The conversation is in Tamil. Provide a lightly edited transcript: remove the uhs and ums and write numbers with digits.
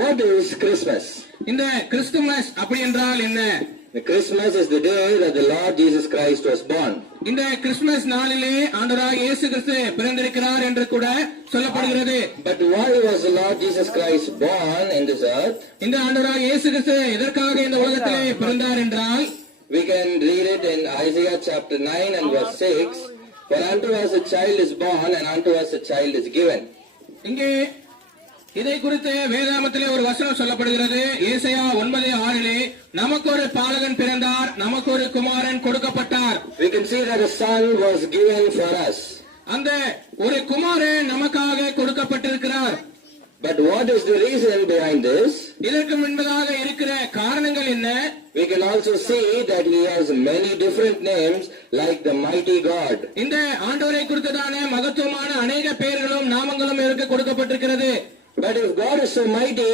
What is Christmas? இந்த கிறிஸ்துமஸ் அப்படி என்றால் என்ன? The Christmas is the day that the Lord Jesus Christ was born. இந்த கிறிஸ்துமஸ் நாளிலே ஆண்டவராகிய இயேசு கிறிஸ்து பிறந்திருக்கிறார் என்று கூட சொல்லப்படுகிறது. But why was the Lord Jesus Christ born in this earth? இந்த ஆண்டவராகிய இயேசு கிறிஸ்து எதற்காக இந்த உலகத்திலே பிறந்தார் என்றால், We can read it in Isaiah chapter 9 and verse 6. For unto us a child is born and unto us a child is given. இங்கே இதை குறித்து வேதாகமத்திலே ஒரு வசனம் சொல்லப்படுகிறது. ஏசாயா 9:6 நமக்கு ஒரு பாலகன் பிறந்தார், நமக்கு ஒரு குமாரன் கொடுக்கப்பட்டார். We can see that a son was given for us. அந்த ஒரு குமாரன் நமக்காக கொடுக்கப்பட்டிருக்கிறார். But what is the reason behind this? இதற்கு முன்பதாக இருக்கிற காரணங்கள் என்ன? We can also see that he has many different names like the mighty God. இந்த ஆண்டவரை குறித்ததான மகத்துவமான அநேக பெயர்களும் நாமங்களும் இவருக்கு கொடுக்கப்பட்டிருக்கிறது. But if God is so mighty,